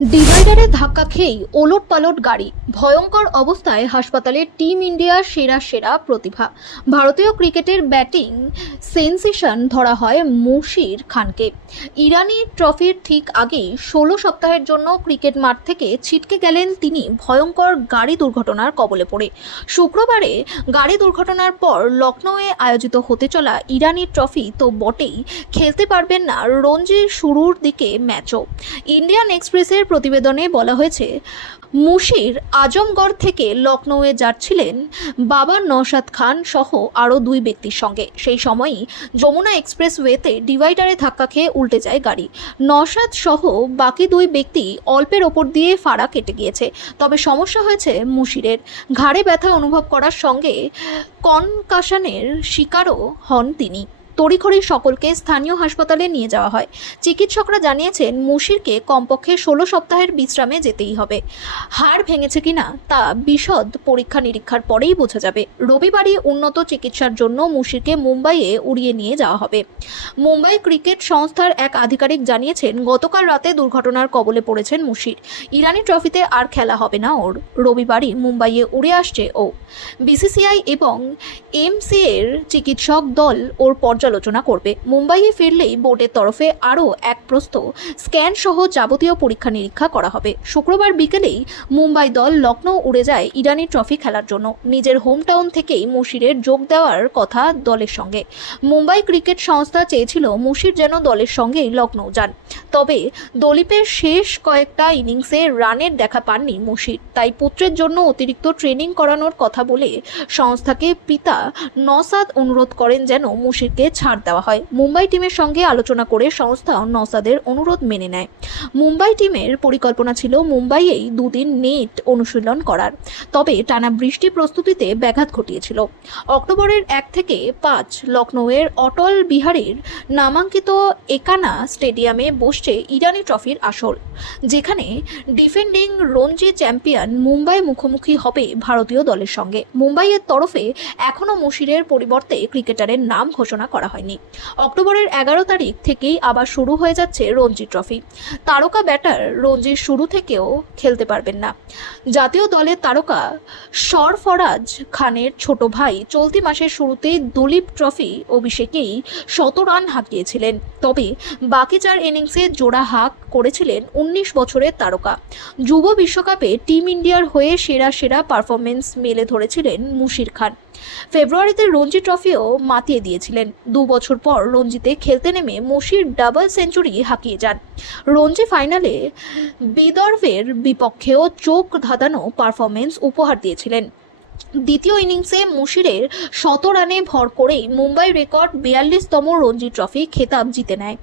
ডিভাইডারে ধাক্কা খেয়েই ওলটপালট গাড়ি, ভয়ঙ্কর অবস্থায় হাসপাতালে টিম ইন্ডিয়ার সেরা সেরা প্রতিভা। ভারতীয় ক্রিকেটের ব্যাটিং সেন্সেশন ধরা হয় মুশির খানকে। ইরানি ট্রফির ঠিক আগেই 16 সপ্তাহের জন্য ক্রিকেট মাঠ থেকে ছিটকে গেলেন তিনি ভয়ঙ্কর গাড়ি দুর্ঘটনার কবলে পড়ে। শুক্রবারে গাড়ি দুর্ঘটনার পর লখনৌয়ে আয়োজিত হতে চলা ইরানি ট্রফি তো বটেই, খেলতে পারবেন না রঞ্জির শুরুর দিকে ম্যাচও। ইন্ডিয়ান এক্সপ্রেসের প্রতিবেদনে বলা হয়েছে, মুশির আজমগড় থেকে লখনৌয়ে যাচ্ছিলেন বাবা নওশাদ খান সহ আরও 2 ব্যক্তির সঙ্গে। সেই সময়ই যমুনা এক্সপ্রেসওয়েতে ডিভাইডারে ধাক্কা খেয়ে উল্টে যায় গাড়ি। নওশাদ সহ বাকি 2 ব্যক্তি অল্পের ওপর দিয়ে ফাড়া কেটে গিয়েছে। তবে সমস্যা হয়েছে মুশিরের। ঘাড়ে ব্যথা অনুভব করার সঙ্গে কনকাশনের শিকারও হন তিনি। তড়িঘড়ি সকলকে স্থানীয় হাসপাতালে নিয়ে যাওয়া হয়। চিকিৎসকরা জানিয়েছেন, মুশিরকে কমপক্ষে 16 সপ্তাহের বিশ্রামে যেতেই হবে। হাড় ভেঙেছে কিনা তা বিশদ পরীক্ষা নিরীক্ষার পরেই বোঝা যাবে। রবিবারই উন্নত চিকিৎসার জন্য মুশিরকে মুম্বাইয়ে উড়িয়ে নিয়ে যাওয়া হবে। মুম্বাই ক্রিকেট সংস্থার এক আধিকারিক জানিয়েছেন, গতকাল রাতে দুর্ঘটনার কবলে পড়েছেন মুশির। ইরানি ট্রফিতে আর খেলা হবে না ওর। রবিবারই মুম্বাইয়ে উড়ে আসছে ও। বিসিসিআই এবং এমসিএর চিকিৎসক দল ওর পর্যালোচনা করবে। মুম্বাইয়ে ফিরলেই বোর্ডের তরফে আরও এক প্রস্থ স্ক্যান সহ যাবতীয় পরীক্ষা নিরীক্ষা করা হবে। শুক্রবার বিকেলেই মুম্বাই দল লখনৌ উড়ে যায় ইরানি ট্রফি খেলার জন্য। নিজের হোম টাউন থেকেই মুশিরের যোগ দেওয়ার কথা দলের সঙ্গে। মুম্বাই ক্রিকেট সংস্থা চেয়েছিল মুশির যেন দলের সঙ্গেই লখনৌ যান। তবে দলীপের শেষ কয়েকটা ইনিংসে রানের দেখা পাননি মুশির। তাই পুত্রের জন্য অতিরিক্ত ট্রেনিং করানোর কথা বলে সংস্থাকে পিতা নওশাদ অনুরোধ করেন যেন মুশিরকে ছাড় দেওয়া হয়। মুম্বাই টিমের সঙ্গে আলোচনা করে সংস্থা নওশাদের অনুরোধ মেনে নেয়। মুম্বাই টিমের পরিকল্পনা ছিল মুম্বাইয়েই 2 দিন নেট অনুশীলন করার। তবে টানা বৃষ্টি প্রস্তুতিতে ব্যাঘাত ঘটিয়েছিল। অক্টোবরের 1 থেকে 5 লখনৌয়ের অটল বিহারীর নামাঙ্কিত একানা স্টেডিয়ামে বসছে ইরানি ট্রফির আসর, যেখানে ডিফেন্ডিং রঞ্জি চ্যাম্পিয়ন মুম্বাই মুখোমুখি হবে ভারতীয় দলের সঙ্গে। মুম্বাইয়ের তরফে এখনও মুশিরের পরিবর্তে ক্রিকেটারের নাম ঘোষণা করা হয়নি। অক্টোবরের 11 তারিখ থেকেই আবার শুরু হয়ে যাচ্ছে রঞ্জি ট্রফি। তারকা ব্যাটার রঞ্জির শুরু থেকেও খেলতে পারবেন না। জাতীয় দলের তারকা সরফরাজ খানের ছোট ভাই চলতি মাসের শুরুতেই দলীপ ট্রফি অভিষেকেই 100 রান হাঁকিয়েছিলেন। তবে বাকি 4 ইনিংসে জোড়া হাঁক করেছিলেন 19 বছরের তারকা। যুব বিশ্বকাপে টিম ইন্ডিয়ার হয়ে সেরা সেরা পারফরমেন্স মেলে ধরেছিলেন মুশির খান। ফেব্রুয়ারিতে রঞ্জি ট্রফিও মাতিয়ে দিয়েছিলেন। 2 বছর পর রঞ্জিতে খেলতে নেমে মুশির ডাবল সেঞ্চুরি হাঁকিয়ে যান। রঞ্জি ফাইনালে বিদর্ভের বিপক্ষেও চোখ ধাঁধানো পারফরমেন্স উপহার দিয়েছিলেন। দ্বিতীয় ইনিংসে মুশিরের 100 রানে ভর করেই মুম্বাই রেকর্ড 42তম রঞ্জি ট্রফি খেতাব জিতে নেয়।